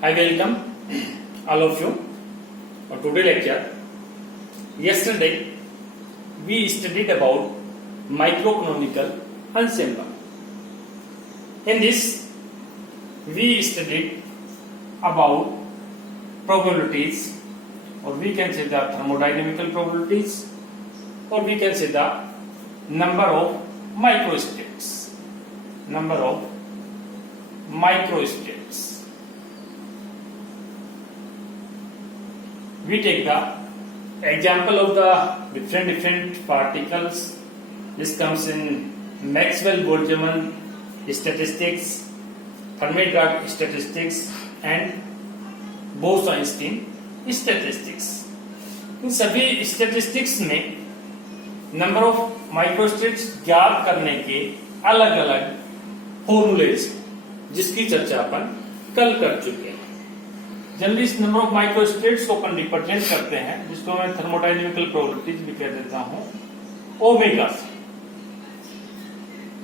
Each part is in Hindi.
I welcome all of you for today lecture. Yesterday we studied about microcanonical ensemble. In this we studied about probabilities, or we can say the thermodynamical probabilities, or we can say the number of microstates. Number of microstates. We take the example of the different particles. This comes in Maxwell-Boltzmann statistics, Fermi-Dirac statistics, and Bose-Einstein statistics. इन सभी स्टैटिस्टिक्स में नंबर ऑफ माइक्रोस्टेट्स ज्ञात करने के अलग अलग फॉर्मूलेज जिसकी चर्चा अपन कल कर चुके हैं। जनरली इस नंबर ऑफ माइक्रोस्टेट्स को अपन रिप्रेजेंट करते हैं, जिसको मैं थर्मोडायनेमिकल प्रोबेबिलिटीज भी कह देता हूं, ओमेगा से।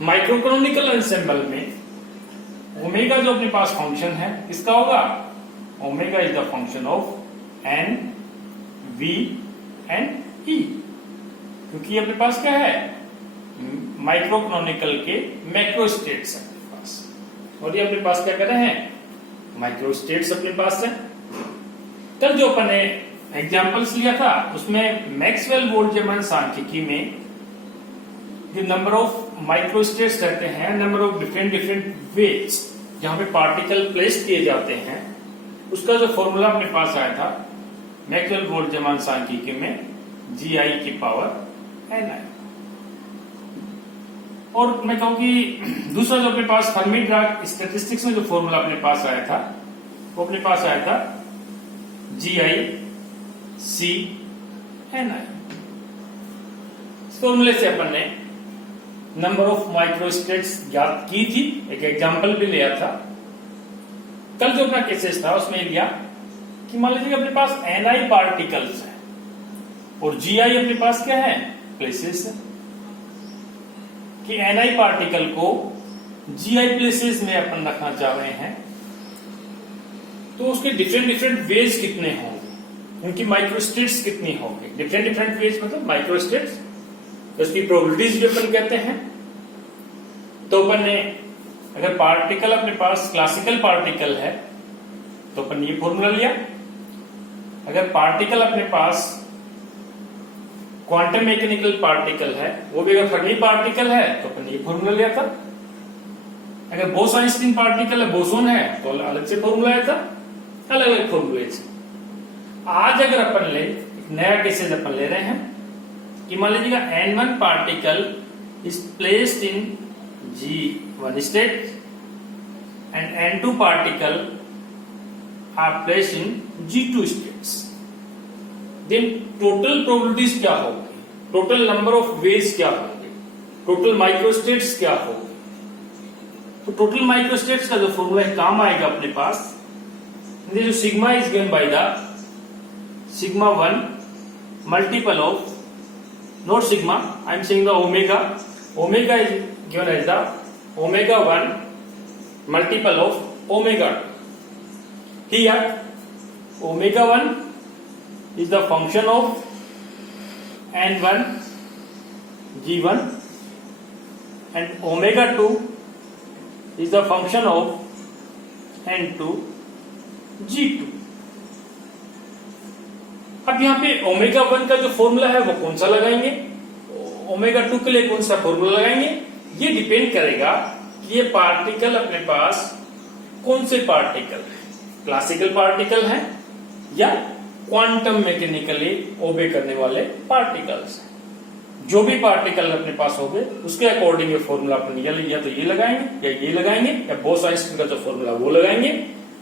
माइक्रोकानोनिकल एंसेंबल में ओमेगा जो अपने पास फंक्शन है किसका होगा? Omega is the function of N, V and E, क्योंकि अपने पास क्या है? माइक्रोकानोनिकल के मैक्रोस्टेट्स है अपने पास, और ये अपने पास क्या कर रहे हैं? माइक्रोस्टेट्स अपने पास है। कल जो अपन ने एग्जांपल्स लिया था उसमें मैक्सवेल बोल्ट्जमैन सांख्यिकी में जो नंबर ऑफ माइक्रोस्टेट्स रहते हैं, नंबर ऑफ डिफरेंट वेज जहां पे पार्टिकल प्लेस किए जाते हैं, उसका जो फॉर्मूला अपने पास आया था मैक्सवेल बोल्ट्जमैन सांख्यिकी में GI की पावर NI। और मैं कहूं कि दूसरा जो अपने पास फर्मी-डिराक स्टैटिस्टिक्स में जो फॉर्मूला अपने पास आया था वो अपने पास आया था GI C NI। इस फॉर्मूले से अपन ने नंबर ऑफ माइक्रोस्टेट्स ज्ञात की थी, एक एग्जांपल भी लिया था। कल जो अपना केसेस था उसमें लिया कि मान लीजिए अपने पास NI पार्टिकल्स है और GI अपने पास क्या है? प्लेसेस है, कि NI पार्टिकल को GI प्लेसेस में अपन रखना चाह रहे हैं, तो उसके डिफरेंट वेज कितने होंगे, उनकी माइक्रोस्टेट्स कितनी होंगी? डिफरेंट वेज मतलब माइक्रोस्टेट्स, उसकी प्रोबेबिलिटीज भी अपन कहते हैं। तो अपन ने अगर पार्टिकल अपने पास क्लासिकल पार्टिकल है तो अपन ये फॉर्मूला लिया। अगर पार्टिकल अपने पास क्वांटम मैकेनिकल पार्टिकल है, वो भी अगर फर्मी पार्टिकल है तो अपन ये फॉर्मूला लिया था। अगर बोस-आइंस्टीन पार्टिकल है, बोसोन है, तो अलग से फॉर्मूला आया था, अलग अलग फॉर्मूले से। आज अगर अपन ले एक नया केसेस अपन ले रहे हैं कि मान लीजिएगा N1 particle is placed in G1 state and N2 particle are placed in G2 states. Then total probabilities क्या होगी, टोटल नंबर ऑफ वेज क्या होंगे, टोटल माइक्रोस्टेट्स क्या होगी? तो टोटल माइक्रोस्टेट्स का जो फॉर्मूला काम आएगा अपने पास, जो sigma is given by the sigma 1 multiple of, not sigma, I am saying the omega, omega is given as the omega 1 multiple of omega 2। Here omega 1 is the function of N1 G1 and omega 2 is the function of N2 G2। अब यहां पे ओमेगा 1 का जो फॉर्मूला है वो कौन सा लगाएंगे, ओमेगा 2 के लिए कौन सा फॉर्मूला लगाएंगे, ये डिपेंड करेगा कि ये पार्टिकल अपने पास कौन से पार्टिकल है, क्लासिकल पार्टिकल है या क्वांटम मैकेनिकली ओबे करने वाले पार्टिकल्स। जो भी पार्टिकल अपने पास होंगे उसके अकॉर्डिंग ये फॉर्मूला अपन या तो ये लगाएंगे या ये लगाएंगे या बोस-आइंस्टीन का जो फॉर्मूला वो लगाएंगे।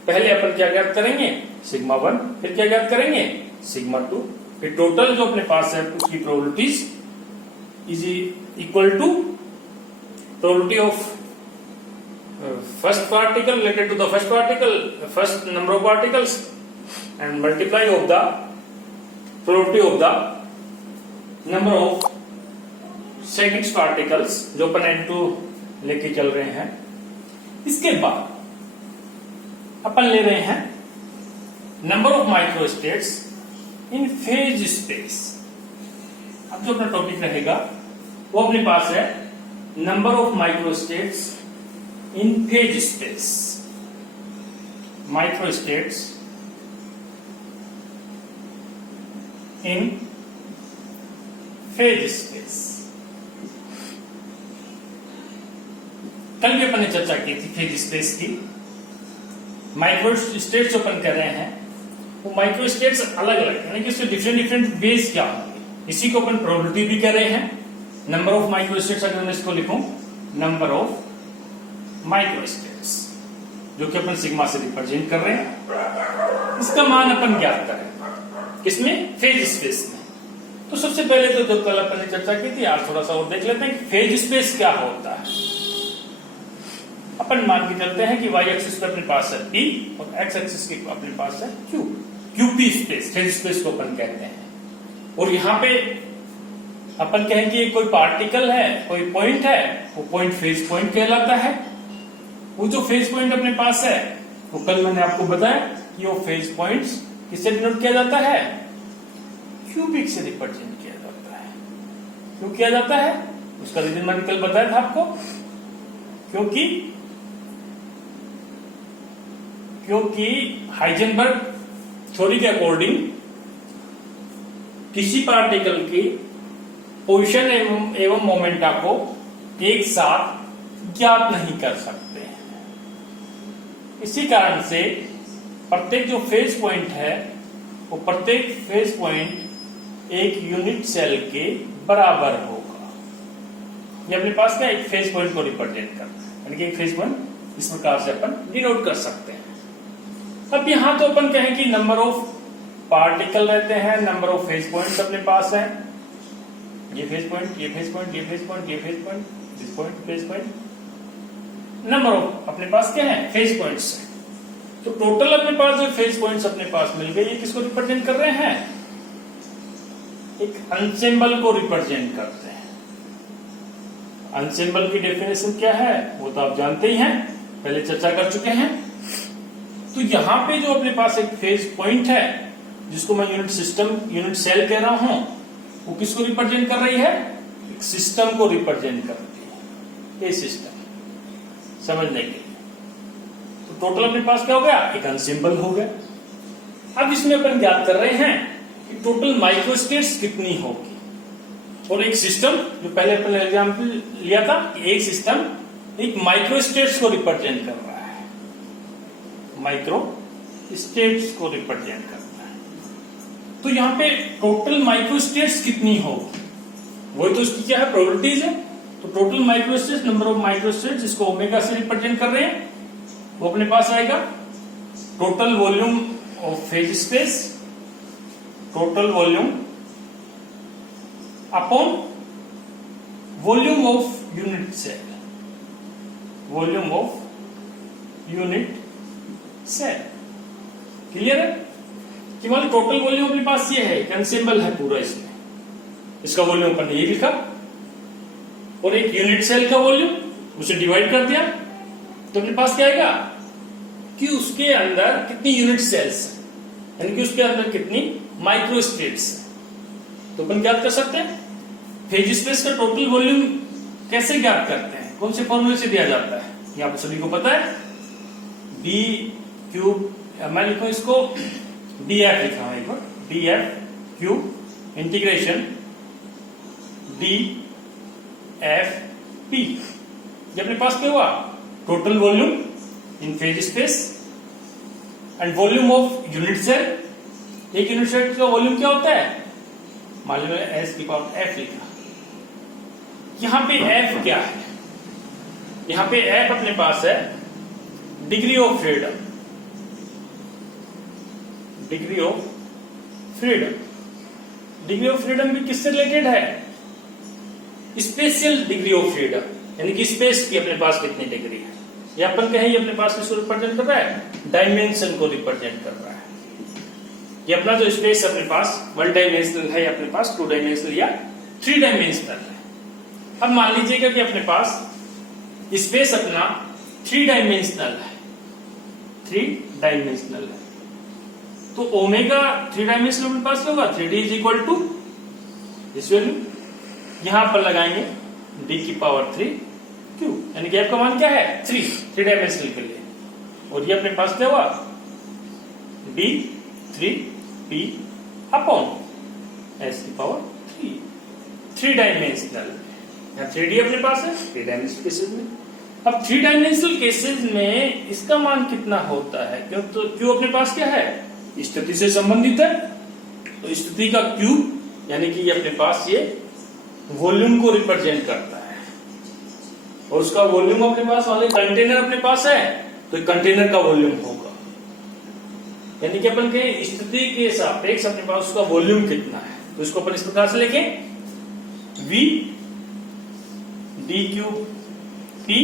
पहले अपन क्या ज्ञात करेंगे? सिग्मा 1, फिर क्या ज्ञात करेंगे? सिग्मा 2, फिर टोटल जो अपने पास है उसकी probabilities is equal to probability of first particle related to the first particle, first number of particles, and multiply of the probability of the number of second particles जो अपन N2 लेके चल रहे हैं। इसके बाद अपन ले रहे हैं number of microstates in phase space. अब जो अपना टॉपिक रहेगा वो अपने पास है number of microstates in phase space. Microstates in phase space. कल भी अपन ने चर्चा की थी फेज स्पेस की। माइक्रोस्टेट्स जो अपन कर रहे हैं वो माइक्रोस्टेट्स अलग अलग, यानी कि उसके डिफरेंट डिफरेंट बेस क्या होंगे। इसी को अपन प्रोबेबिलिटी भी कर रहे हैं। नंबर ऑफ माइक्रोस्टेट्स, अगर मैं इसको लिखूं नंबर ऑफ माइक्रोस्टेट्स, जो कि अपन सिग्मा से रिप्रेजेंट कर रहे हैं, इसका मान अपन ज्ञात करें किसमें, फेज स्पेस में। तो सबसे पहले तो जो कल अपन ने चर्चा की थी, आज थोड़ा सा और देख लेते हैं कि फेज स्पेस क्या होता है। अपन मान के चलते हैं कि y एक्सिस पे अपने पास है P और x एक्सिस के अपने पास है Q। QP space, phase space को अपन कहते हैं। और यहाँ पे अपन कहें कि कोई पार्टिकल है, कोई पॉइंट है, वो पॉइंट फेज पॉइंट कहलाता है। वो जो फेज पॉइंट अपने पास है वो कल मैंने आपको बताया कि वो फेज पॉइंट्स किससे डिनोट किया जाता है, क्यूबिक से रिप्रेजेंट किया जाता है। क्यों किया जाता है उसका रीजन मैंने कल बताया था आपको, क्योंकि हाइजेनबर्ग थ्योरी के अकॉर्डिंग किसी पार्टिकल की पोजीशन एवं मोमेंटा को एक साथ ज्ञात नहीं कर सकते हैं। इसी कारण से प्रत्येक जो फेज पॉइंट है वो प्रत्येक फेज पॉइंट एक यूनिट सेल के बराबर होगा। ये अपने पास क्या एक फेज पॉइंट को रिप्रेजेंट करता है, यानी कि एक फेज पॉइंट इस प्रकार से अपन डिनोट कर सकते हैं। अब यहां तो अपन कहें कि नंबर ऑफ पार्टिकल रहते हैं, नंबर ऑफ फेज पॉइंट्स अपने पास है। ये फेज पॉइंट, ये फेज पॉइंट, ये फेज पॉइंट, ये phase point, this point, phase point, number of अपने पास क्या है, फेज पॉइंट्स। तो टोटल अपने पास जो फेज पॉइंट्स अपने पास मिल गए, ये किसको रिप्रेजेंट कर रहे हैं, एक अनसेंबल को रिप्रेजेंट करते हैं। अनसेंबल की डेफिनेशन क्या है वो तो आप जानते ही हैं, पहले चर्चा कर चुके हैं। तो यहां पे जो अपने पास एक फेज पॉइंट है जिसको मैं यूनिट सिस्टम, यूनिट सेल कह रहा हूं, वो किसको रिप्रेजेंट कर रही है, एक सिस्टम को रिप्रेजेंट करती है। ये सिस्टम समझने के लिए तो टोटल अपने पास क्या हो गया, एक अनसिंबल हो गया। अब इसमें अपन ज्ञात कर रहे हैं कि टोटल माइक्रोस्टेट्स कितनी होगी। और एक सिस्टम, जो पहले अपन एग्जाम्पल लिया था कि एक सिस्टम एक माइक्रोस्टेट्स को रिप्रेजेंट कर रहा है, माइक्रोस्टेट्स को रिप्रेजेंट करता है। तो यहां पे टोटल माइक्रोस्टेट्स कितनी होगी, वही तो उसकी क्या है, प्रोबेबिलिटीज है। तो total microstates, number of microstates, जिसको ओमेगा से रिप्रेजेंट कर रहे हैं, वो अपने पास आएगा total volume of phase space, total volume upon volume of unit cell, volume of unit cell. Clear है कि मान टोटल वॉल्यूम अपने पास ये है, कंसेम्बल है पूरा, इसमें इसका वॉल्यूम अपन ने ये लिखा और एक यूनिट सेल का वॉल्यूम उसे डिवाइड कर दिया, तो अपने पास क्या आएगा कि उसके अंदर कितनी यूनिट सेल्स है, यानी कि उसके अंदर कितनी माइक्रोस्टेट्स है। तो अपन ज्ञात कर सकते हैं फेज स्पेस का टोटल वॉल्यूम कैसे ज्ञात करते हैं, कौन से फॉर्मूले से दिया जाता है, ये आप सभी को पता है। डी क्यूब, मैं लिखूं इसको डी एफ लिखा हूं, एक बार D F cube integration D F P. ये अपने पास क्या हुआ, total volume in phase space and volume of unit cell. एक यूनिट सेल का वॉल्यूम क्या होता है, मान लो एस की पावर एफ लिखा। यहां पे एफ क्या है, यहां पे एफ अपने पास है degree of freedom, degree of freedom. Degree of freedom भी किससे रिलेटेड है, स्पेशियल डिग्री ऑफ फ्रीडम, यानी कि स्पेस की अपने पास कितनी डिग्री है। ये अपन कहें ये अपने पास किसको रिप्रेजेंट कर रहा है, डायमेंशन को रिप्रेजेंट कर रहा है। ये अपना जो स्पेस अपने पास 1 डायमेंशनल है, अपने पास 2 डायमेंशनल या 3 डायमेंशनल है। अब मान लीजिएगा कि अपने पास स्पेस अपना 3 डायमेंशनल है, 3 डायमेंशनल है। तो ओमेगा 3 डायमेंशनल अपने पास होगा 3d is equal to this value, यहां पर लगाएंगे d की पावर 3 q, यानी कि f का मान क्या है 3 डायमेंशनल के लिए, और ये अपने पास क्या हुआ d 3p अपॉन s की पावर 3 डायमेंशनल, यहाँ 3d अपने पास है 3 डायमेंशनल केसेस में। अब 3 डायमेंशनल केसेस में इसका मान कितना होता है, क्यों तो q अपने पास क्या है स्थिति से संबंधित है, तो स्थिति का q यानी कि ये अपने पास ये वॉल्यूम को रिप्रेजेंट करता है, और उसका वॉल्यूम अपने पास वाले कंटेनर अपने पास है तो कंटेनर का वॉल्यूम होगा, यानी कि अपन के स्थिति के सापेक्ष अपने पास उसका वॉल्यूम कितना है, तो इसको अपन इस प्रकार से लिखें v dq p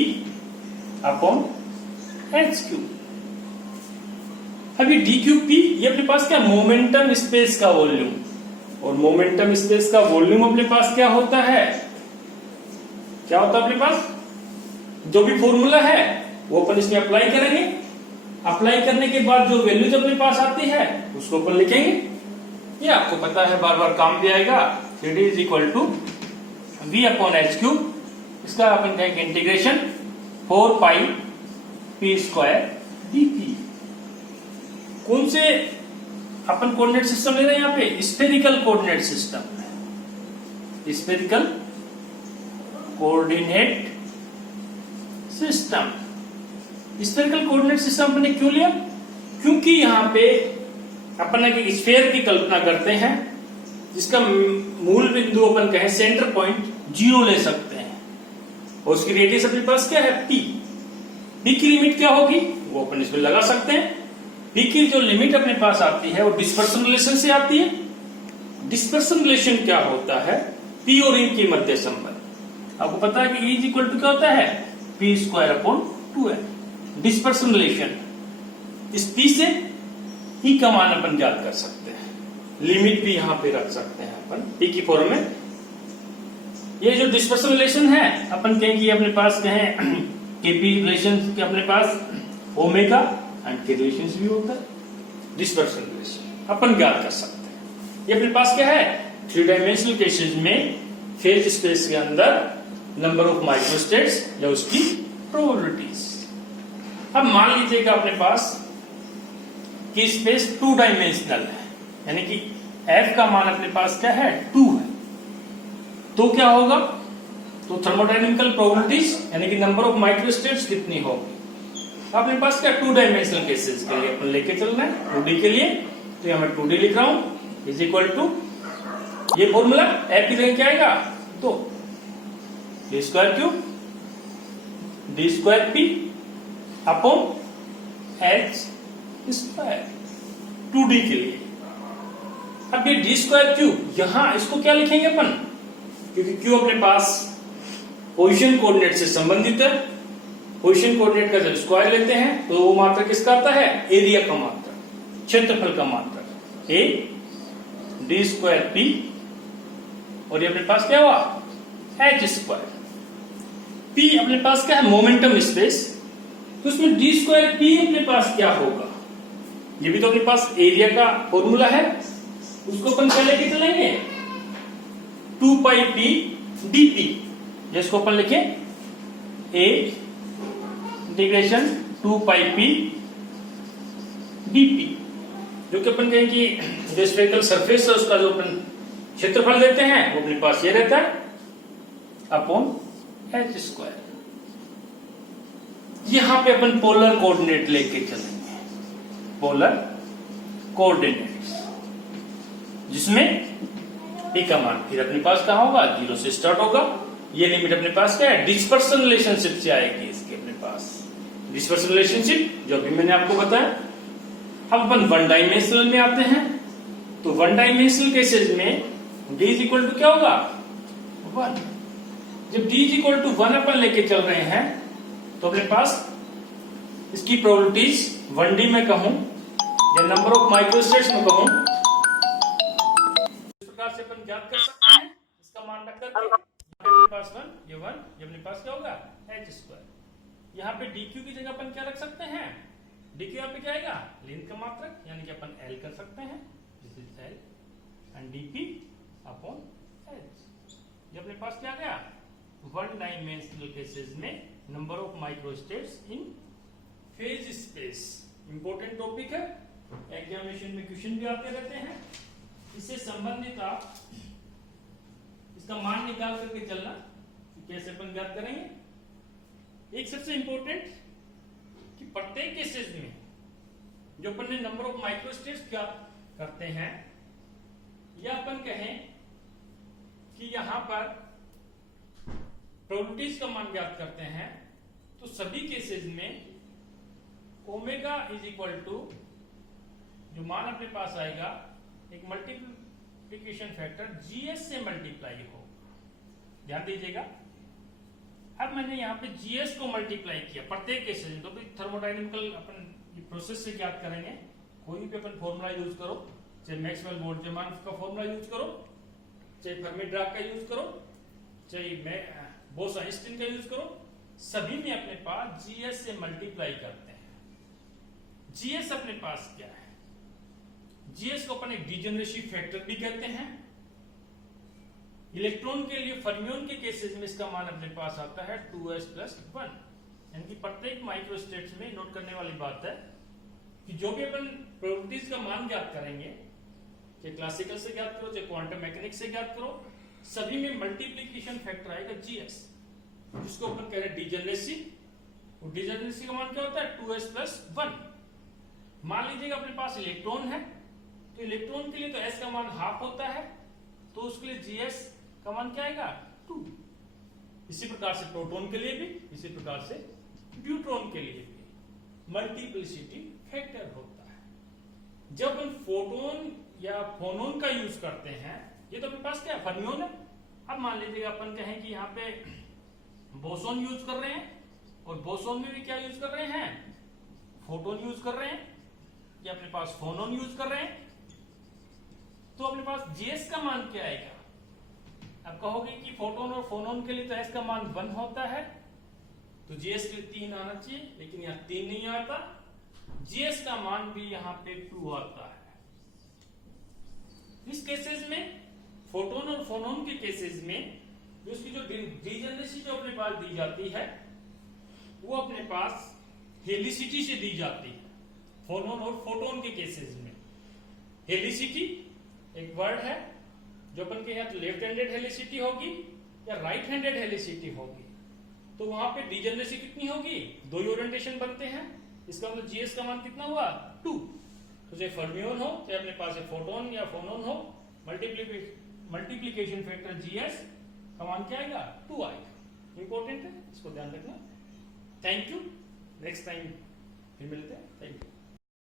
upon H Q. अभी dqp ये अपने पास क्या मोमेंटम स्पेस का वॉल्यूम, और मोमेंटम स्पेस का वॉल्यूम अपने पास क्या होता है, क्या होता है अपने पास जो भी फॉर्मूला है वो अपन इसमें अप्लाई करेंगे, अप्लाई करने के बाद जो वैल्यू अपने पास आती है उसको अपन लिखेंगे, ये आपको पता है बार बार काम भी आएगा 3d is equal to v upon H Q, इसका अपन कहेंगे integration 4 pi p square dp। कौन से अपन कोऑर्डिनेट सिस्टम ले रहे हैं यहाँ पे spherical coordinate system, spherical coordinate system. Spherical coordinate system अपने क्यों लिया, क्योंकि यहाँ पे अपन एक स्फेयर की कल्पना करते हैं जिसका मूल बिंदु अपन कहें सेंटर पॉइंट 0 ले सकते हैं, और उसकी रेडियस अपने पास क्या है p की लिमिट क्या होगी वो अपन इसमें लगा सकते हैं। p की जो लिमिट अपने पास आती है वो डिस्पर्सन रिलेशन से आती है। डिस्पर्सन रिलेशन क्या होता है, p और e के मध्य संबंध। आपको पता है कि e इज इक्वल टू क्या होता है p square upon 2n। Dispersion relation, इस p से e का मान अपन ज्ञात कर सकते हैं, लिमिट भी यहां पे रख सकते हैं अपन p की फॉर्म में। ये जो डिस्पर्सन रिलेशन है अपन कहें कि अपने पास कहें kp रिलेशन के अपने पास ओमेगा एंड के रिलेशन भी होता है, डिस्पर्सन रिलेशन अपन ज्ञात कर सकते हैं। ये अपने पास क्या है 3 डायमेंशनल केसेस में फेज स्पेस के अंदर नंबर ऑफ माइक्रोस्टेट्स या उसकी प्रोबेबिलिटीज। अब मान लीजिएगा अपने पास कि स्पेस 2 डायमेंशनल है, यानी कि f का मान अपने पास क्या है 2 है, तो क्या होगा, तो थर्मोडायनेमिकल प्रोबेबिलिटीज यानी कि नंबर ऑफ माइक्रोस्टेट्स कितनी होगी। अपने पास क्या 2 डायमेंशनल केसेस के लिए अपन लेके चलना है 2D के लिए, तो यहां मैं 2D लिख रहा हूं इज इक्वल टू ये फॉर्मूला f की जगह क्या आएगा 2 d square cube d square p upon h square 2D के लिए। अब ये d स्क्वायर क्यूब यहां इसको क्या लिखेंगे अपन, क्योंकि q अपने पास पोजीशन कोऑर्डिनेट से संबंधित है, पोजीशन कोऑर्डिनेट का जब स्क्वायर लेते हैं तो वो मात्रक किसका आता है एरिया का मात्रक, क्षेत्रफल का मात्रक a d स्क्वायर p, और ये अपने पास क्या हुआ h स्क्वायर। p अपने पास क्या है मोमेंटम स्पेस, तो उसमें d स्क्वायर p अपने पास क्या होगा, ये भी तो अपने पास एरिया का फॉर्मूला है, उसको अपन क्या लेके चलेंगे 2 पाई p dp, जिसको अपन लिखें a integration 2 pi p dp, जो कि अपन कहें कि जो स्फेरिकल सरफेस है उसका जो अपन क्षेत्रफल लेते हैं वो अपने पास ये रहता है अपॉन h स्क्वायर। यहां पे अपन पोलर कोऑर्डिनेट लेके चलेंगे, पोलर कोऑर्डिनेट्स, जिसमें p का मान फिर अपने पास कहां होगा 0 से स्टार्ट होगा। ये लिमिट अपने पास क्या है डिस्पर्सन रिलेशनशिप से आएगी, इसके अपने पास डिस्पर्सन रिलेशनशिप जो अभी मैंने आपको बताया। अब अपन 1 डायमेंशनल में आते हैं, तो 1 डायमेंशनल केसेस में d इज इक्वल टू क्या होगा 1। जब d इज इक्वल टू 1 अपन लेके चल रहे हैं तो अपने पास इसकी प्रोबेबिलिटीज 1D में कहूं या नंबर ऑफ माइक्रोस्टेट्स में कहूं, इस प्रकार से अपन ज्ञात कर सकते हैं। इसका मान रख करके अपने पास 1 ये अपने पास क्या होगा h स्क्वायर। यहाँ पे dq की जगह अपन क्या रख सकते हैं डी क्यू पे क्या आएगा, लेंथ का मात्रक, यानी कि अपन एल कर सकते हैं, this is L and DP upon H. ये अपने पास क्या गया, वन डायमेंशनल केसेस में number of microstates in phase space. Important topic है, एग्जामिनेशन में क्वेश्चन भी आते रहते हैं। इससे संबंधित आप इसका मान निकाल करके चलना, कैसे अपन ज्ञात करेंगे। एक सबसे इंपॉर्टेंट कि प्रत्येक केसेस में जो अपन ने नंबर ऑफ माइक्रोस्टेट्स ज्ञात करते हैं, या अपन कहें कि यहां पर प्रोबेबिलिटीज का मान ज्ञात करते हैं, तो सभी केसेस में ओमेगा इज इक्वल टू जो मान अपने पास आएगा एक मल्टीप्लिकेशन फैक्टर जीएस से मल्टीप्लाई हो। ध्यान दीजिएगा, अब मैंने यहां पे जीएस को मल्टीप्लाई किया प्रत्येक केसेस में, तो थर्मोडायनेमिकल अपन प्रोसेस से ज्ञात करेंगे। कोई भी अपन फॉर्मूला यूज करो, चाहे मैक्सवेल बोल्ट्जमान का फॉर्मूला यूज करो, चाहे फर्मी-ड्राक का यूज करो, चाहे बोस-आइंस्टीन का यूज करो, सभी में अपने पास जीएस से मल्टीप्लाई करते हैं। जीएस अपने पास क्या है, जीएस को अपन एक डिजेनरेसी फैक्टर भी कहते हैं। इलेक्ट्रॉन के लिए फर्मियोन के केसेस में इसका मान अपने पास आता है 2s+1, यानी कि प्रत्येक माइक्रोस्टेट्स में नोट करने वाली बात है कि जो भी अपन प्रोबेबिलिटीज का मान ज्ञात करेंगे, चाहे क्लासिकल से ज्ञात करो, चाहे क्वांटम मैकेनिक्स से ज्ञात करो, सभी में मल्टीप्लिकेशन फैक्टर आएगा जीएस, जिसको अपन कह रहे हैं डिजेनरेसी। और डिजेनरेसी का मान क्या होता है, 2s+1। मान लीजिएगा अपने पास इलेक्ट्रॉन है, तो इलेक्ट्रॉन के लिए तो s का मान हाफ होता है, तो उसके लिए जीएस का मान क्या आएगा, 2। इसी प्रकार से प्रोटॉन के लिए भी, इसी प्रकार से न्यूट्रॉन के लिए भी मल्टीप्लिसिटी फैक्टर होता है। जब हम फोटोन या फोनोन का यूज करते हैं, ये तो अपने पास क्या है, फर्मियोन है। अब मान लीजिएगा अपन कहें कि यहाँ पे बोसोन यूज कर रहे हैं, और बोसोन में भी क्या यूज कर रहे हैं, फोटोन यूज कर रहे हैं, या अपने पास फोनोन यूज कर रहे हैं, तो अपने पास जीएस का मान क्या आएगा। अब कहोगे कि फोटोन और फोनोन के लिए तो एस का मान 1 होता है, तो जीएस के लिए 3 आना चाहिए, लेकिन यहाँ 3 नहीं आता। जीएस का मान भी यहाँ पे 2 आता है। इस केसेस में, फोटोन और फोनोन के केसेस में, जो उसकी जो डिजेनरेसी जो अपने पास दी जाती है, वो अपने पास हेलिसिटी से दी जाती है। फोनोन और फोटोन के केसेस में हेलिसिटी एक वर्ड है, जो अपन के यहाँ तो लेफ्ट हैंडेड हेलिसिटी होगी या राइट हैंडेड हेलिसिटी होगी, तो वहां पे डिजेनरेसी कितनी होगी, 2 ओरिएंटेशन बनते हैं। इसका मतलब जीएस का मान कितना हुआ, 2। तो चाहे फर्मियोन हो, चाहे अपने पास फोटोन या फोनोन हो, मल्टीप्लिकेशन फैक्टर जीएस का मान क्या आएगा, 2 आएगा। इंपॉर्टेंट है, इसको ध्यान रखना। थैंक यू, नेक्स्ट टाइम फिर मिलते हैं। Thank you.